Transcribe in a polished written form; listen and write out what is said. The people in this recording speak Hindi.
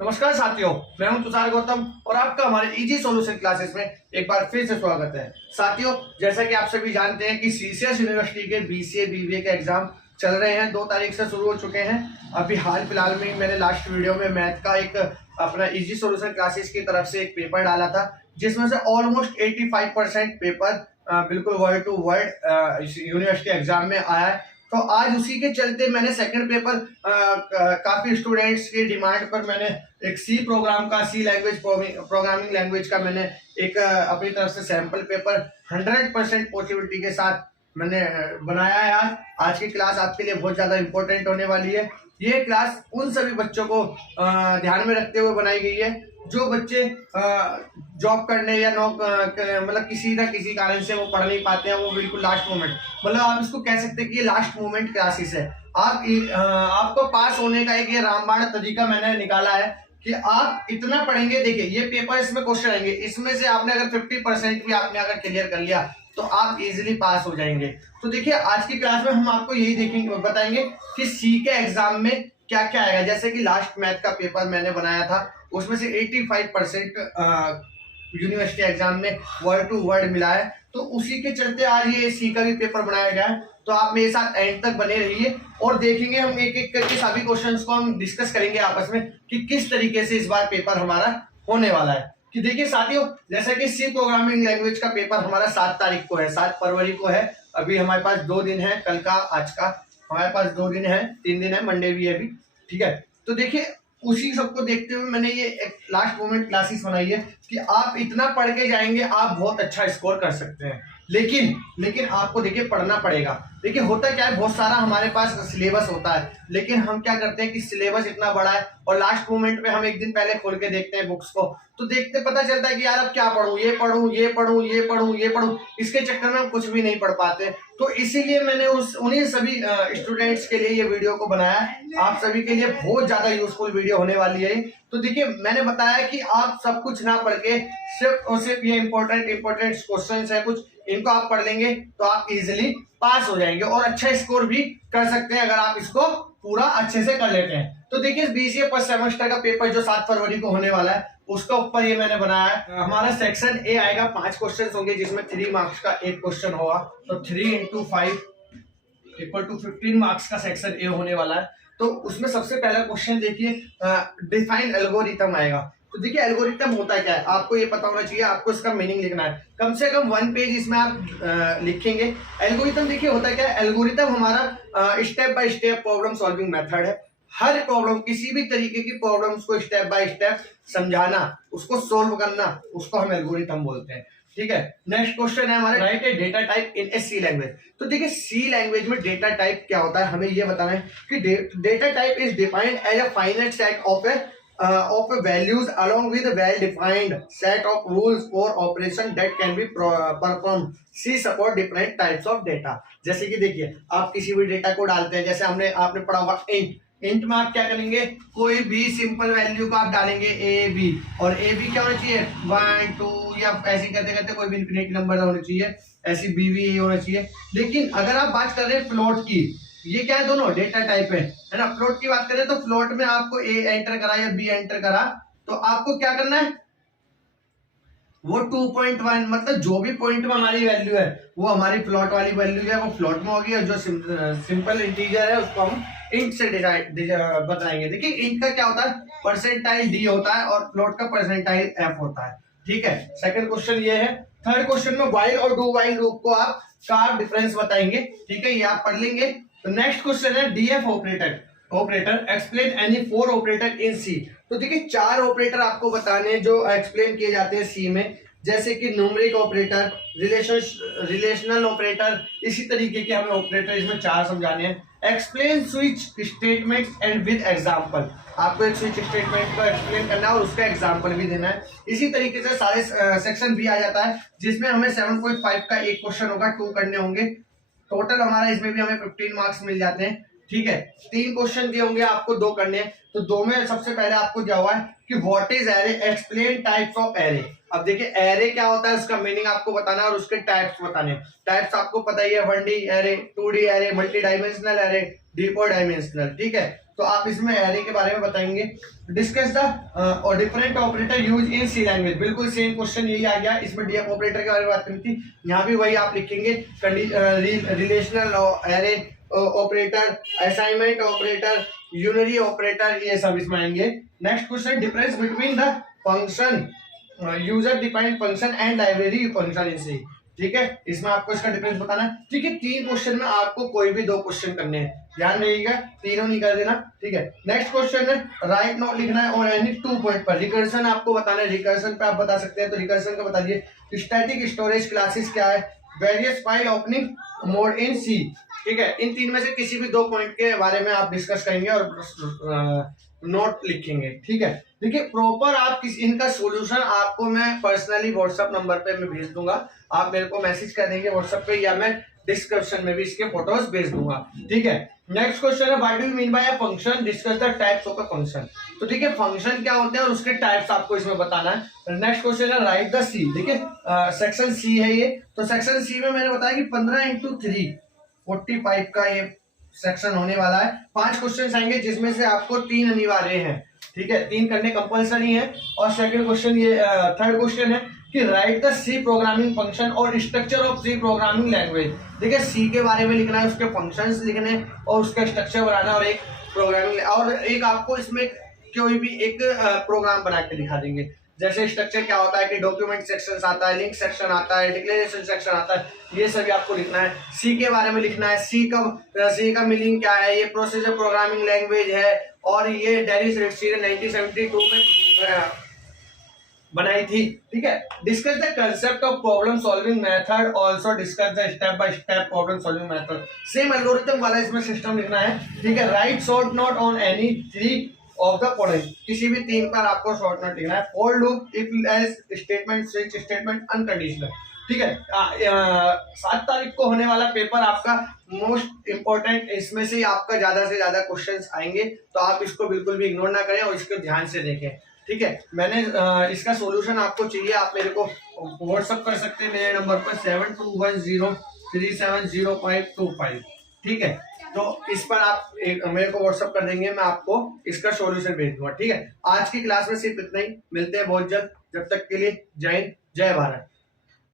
नमस्कार साथियों, मैं हूं तुषार गौतम और आपका हमारे इजी सॉल्यूशन क्लासेस में एक बार फिर से स्वागत है। साथियों, जैसा कि आप सभी जानते हैं कि सीसीएस यूनिवर्सिटी के बीसीए बीबीए के एग्जाम चल रहे हैं, 2 तारीख से शुरू हो चुके हैं। अभी हाल फिलहाल में मैंने लास्ट वीडियो में मैथ का एक अपना इजी सॉल्यूशन क्लासेस की तरफ से एक पेपर डाला था, जिसमें से ऑलमोस्ट 85% पेपर बिल्कुल word to word university exam में आया है। तो आज उसी के चलते मैंने सेकंड पेपर काफी स्टूडेंट्स की डिमांड पर मैंने एक सी लैंग्वेज प्रोग्रामिंग लैंग्वेज का मैंने एक अपनी तरफ से सैंपल पेपर 100% पॉसिबिलिटी के साथ मैंने बनाया है। आज की क्लास आपके लिए बहुत ज्यादा इंपॉर्टेंट होने वाली है। ये क्लास उन सभी बच्चों को ध्यान में रखते हुए बनाई गई है जो बच्चे जॉब करने या मतलब किसी न किसी कारण से वो पढ़ नहीं पाते हैं, वो बिल्कुल लास्ट मोमेंट, मतलब आप इसको कह सकते हैं कि ये लास्ट मोमेंट क्लासेस है। आपको पास होने का एक ये रामबाण तरीका मैंने निकाला है कि आप इतना पढ़ेंगे। देखिए, ये पेपर इसमें क्वेश्चन आएंगे, इसमें से आपने अगर 50% भी आपने अगर क्लियर कर लिया तो आप इजीली पास हो जाएंगे। तो देखिए, आज की क्लास में हम आपको यही देखेंगे, बताएंगे कि सी के एग्जाम में क्या क्या आएगा। जैसे कि लास्ट मैथ का पेपर मैंने बनाया था, उसमें से 85% यूनिवर्सिटी एग्जाम में वर्ड टू वर्ड मिला है। तो उसी के चलते आज ये सी का भी पेपर बनाया गया है। तो आप मेरे साथ एंड तक बने रहिए और देखेंगे, हम एक एक करके सभी क्वेश्चंस को हम डिस्कस करेंगे आपस में कि किस तरीके से इस बार पेपर हमारा होने वाला है। कि देखिए साथियों, जैसा कि सी प्रोग्रामिंग लैंग्वेज का पेपर हमारा 7 तारीख को है, 7 फरवरी को है। अभी हमारे पास 2 दिन है, कल का आज का हमारे पास 2 दिन है, 3 दिन है, मंडे भी है अभी, ठीक है। तो देखिए, उसी सबको देखते हुए मैंने ये एक लास्ट मोमेंट क्लासेस बनाई है कि आप इतना पढ़ के जाएंगे, आप बहुत अच्छा स्कोर कर सकते हैं। लेकिन आपको देखिए पढ़ना पड़ेगा। देखिए, होता क्या है, बहुत सारा हमारे पास सिलेबस होता है, लेकिन हम क्या करते हैं कि सिलेबस इतना बड़ा है और लास्ट मोमेंट में हम एक दिन पहले खोल के देखते हैं बुक्स को, तो देखते पता चलता है कि यार अब क्या पढूं, ये पढूं, ये पढूं, ये पढूं, ये पढूं, इसके चक्कर में हम कुछ भी नहीं पढ़ पाते। तो इसीलिए मैंने उन्हीं सभी स्टूडेंट्स के लिए ये वीडियो को बनाया। आप सभी के लिए बहुत ज्यादा यूजफुल वीडियो होने वाली है। तो देखिए, मैंने बताया कि आप सब कुछ ना पढ़ के सिर्फ और सिर्फ ये इंपॉर्टेंट क्वेश्चंस है कुछ, इनको आप पढ़ लेंगे तो आप इजीली पास हो जाएंगे और अच्छा स्कोर भी कर सकते हैं अगर आप इसको पूरा अच्छे से कर लेते हैं। तो देखिए, बीसीए फर्स्ट सेमेस्टर का पेपर जो 7 फरवरी को होने वाला है, उसका ऊपर ये मैंने बनाया है। हमारा सेक्शन ए आएगा, 5 क्वेश्चन होंगे, जिसमें 3 मार्क्स का एक क्वेश्चन होगा। तो 3 × 5 = 15 मार्क्स का सेक्शन ए होने वाला है। तो उसमें सबसे पहला क्वेश्चन देखिए, डिफाइन एल्गोरिथम आएगा। तो देखिए, एल्गोरिथम होता क्या है आपको ये पता होना चाहिए, आपको इसका मीनिंग लिखना है, कम से कम 1 पेज इसमें आप लिखेंगे। एल्गोरिथम देखिए होता क्या है, एल्गोरिथम हमारा step by step problem solving method है। हर प्रॉब्लम, किसी भी तरीके की प्रॉब्लम्स को स्टेप बाय स्टेप समझाना, उसको सोल्व करना, उसको हम एल्गोरिथम बोलते हैं, ठीक है। नेक्स्ट क्वेश्चन है हमारा, write a data type in a C language. तो देखिए, सी लैंग्वेज में डेटा टाइप क्या होता है, हमें ये बताना है कि data type is defined as a finite set of values along with a well defined set of rules for operation that can be performed. C support different types of data। जैसे कि देखिए, आप किसी भी डेटा को डालते हैं, जैसे आपने पढ़ा होगा इंट में आप क्या करेंगे, कोई भी सिंपल वैल्यू को आप डालेंगे ए बी, और ए बी क्या होना चाहिए 1 2 या ऐसे करते करते कोई भी इनफिनिटी नंबर होना चाहिए, ऐसी बी भी होना चाहिए। लेकिन अगर आप बात कर रहे हैं फ्लोट की, ये क्या है, दोनों डेटा टाइप है ना। फ्लोट की बात करें तो फ्लोट में आपको ए एंटर करा या बी एंटर करा, तो आपको क्या करना है, वो 2.1 मतलब जो भी पॉइंट में हमारी वैल्यू है वो हमारी फ्लोट वाली वैल्यू है, वो फ्लोट में होगी, और जो सिंपल इंटीजर है उसको हम इंट से बताएंगे। देखिए, इंट का क्या होता है, परसेंटाइल डी होता है और फ्लोट का परसेंटाइल एफ होता है, ठीक है। सेकंड क्वेश्चन ये है। थर्ड क्वेश्चन में व्हाइल और डू व्हाइल लूप को आप का डिफरेंस बताएंगे, ठीक है, ये आप पढ़ लेंगे। तो नेक्स्ट क्वेश्चन है DF operator explain any 4 operator in C. तो देखिए, 4 ऑपरेटर आपको बताने हैं जो एक्सप्लेन किए जाते हैं सी में, जैसे कि न्यूमेरिक ऑपरेटर, रिलेशनल ऑपरेटर, इसी तरीके के हमें ऑपरेटर इसमें 4 समझाने हैं। Explain switch statement and with example, आपको एक स्विच स्टेटमेंट को एक्सप्लेन करना है और उसका एग्जांपल भी देना है। इसी तरीके से सारे सेक्शन भी आ जाता है, जिसमें हमें 7.5 का एक क्वेश्चन होगा, 2 करने होंगे। टोटल हमारा इसमें भी हमें 15 मार्क्स मिल जाते हैं, ठीक है। 3 क्वेश्चन दिए होंगे, आपको 2 करने हैं। तो 2 में सबसे पहले आपको दिया हुआ है कि what is array, explain types of array. अब देखिए, एरे क्या होता है, उसका मीनिंग आपको बताना है और उसके टाइप्स बताने। टाइप्स आपको पता ही है, 1D array, 2D array, multi dimensional array, 4 dimensional. ठीक है, तो आप इसमें एरे के बारे में बताएंगे। डिस्कस द और different operator use in C language, बिल्कुल सेम क्वेश्चन यही आ गया। इसमें डीएफ ऑपरेटर के बारे में बात करनी थी, यहाँ भी वही आप लिखेंगे। Relational array operator, assignment operator, unary operator, ये सब इसमें आएंगे। Next question, difference between the function user defined function and library function in C. ठीक है, इसमें आपको इसका डिफरेंस बताना है। ठीक है, 3 क्वेश्चन में आपको कोई भी 2 क्वेश्चन करने हैं, ध्यान रखिएगा, तीनों नहीं कर देना। ठीक है, नेक्स्ट क्वेश्चन है राइट नोट लिखना है और एनी 2 पॉइंट पर। रिकर्सन आपको बताना है, रिकर्सन पे आप बता सकते हैं, तो रिकर्सन का बता दीजिए। स्टैटिक स्टोरेज क्लासेस क्या है, various file opening mode in C. ठीक है, इन 3 में से किसी भी 2 पॉइंट के बारे में आप डिस्कस करेंगे और नोट लिखेंगे। ठीक है, देखिए प्रॉपर आप इनका सॉल्यूशन आपको मैं पर्सनली व्हाट्सएप नंबर पे मैं भेज दूंगा, आप मेरे को मैसेज कर देंगे व्हाट्सएप पे, या मैं डिस्क्रिप्शन में भी इसके फोटोज भेज दूंगा। ठीक है, नेक्स्ट क्वेश्चन है what do you mean by a function, discuss the types of a function. तो ठीक है, फंक्शन क्या होते हैं और उसके टाइप्स आपको इसमें बताना है। नेक्स्ट क्वेश्चन है राइट द सी। देखिए सेक्शन सी है ये, तो सेक्शन सी में मैंने बताया कि 15 × 3 45 का ये सेक्शन होने वाला है। 5 क्वेश्चन आएंगे जिसमें से आपको 3 अनिवार्य हैं। ठीक है, 3 करने कंपलसरी है। और सेकंड क्वेश्चन, ये थर्ड क्वेश्चन है कि write the C programming function और structure of C programming language. देखिए सी के बारे में लिखना है, उसके फंक्शंस लिखने और उसका स्ट्रक्चर बनाना, और एक प्रोग्रामिंग, और एक आपको इसमें कोई भी एक प्रोग्राम बना के दिखा देंगे। जैसे स्ट्रक्चर क्या होता है कि डॉक्यूमेंट सेक्शन आता है, लिंक सेक्शन आता है, डिक्लेरेशन सेक्शन आता है, ये सभी आपको लिखना है। सी के बारे में लिखना है, सी का मीनिंग क्या है, ये प्रोसीजर प्रोग्रामिंग लैंग्वेज है, और ये डेरिस रेड्सी ने 1972 में बनाई थी। ठीक है, discuss the concept of problem solving method, also discuss the step by step problem solving method. Same algorithm वाला इसमें सिस्टम लिखना है। ठीक है, right short note on any 3 of the following, किसी भी 3 पर आपको शॉर्ट नोट लिखना है। For loop, if else statement, switch statement, unconditional. ठीक है, 7 तारीख को होने वाला पेपर आपका मोस्ट इंपॉर्टेंट, इसमें से आपका ज्यादा से ज्यादा क्वेश्चंस आएंगे, तो आप इसको बिल्कुल भी इग्नोर ना करें और इसको ध्यान से देखें। ठीक है, मैंने इसका सॉल्यूशन आपको चाहिए, आप मेरे को व्हाट्सअप कर सकते हैं मेरे नंबर पर 7210370525। ठीक है, तो इस पर आप मेरे को व्हाट्सअप कर देंगे, मैं आपको इसका सॉल्यूशन भेज दूंगा। ठीक है, आज की क्लास में सिर्फ इतना ही, मिलते हैं बहुत जल्द, जब तक के लिए जय हिंद, जय भारत।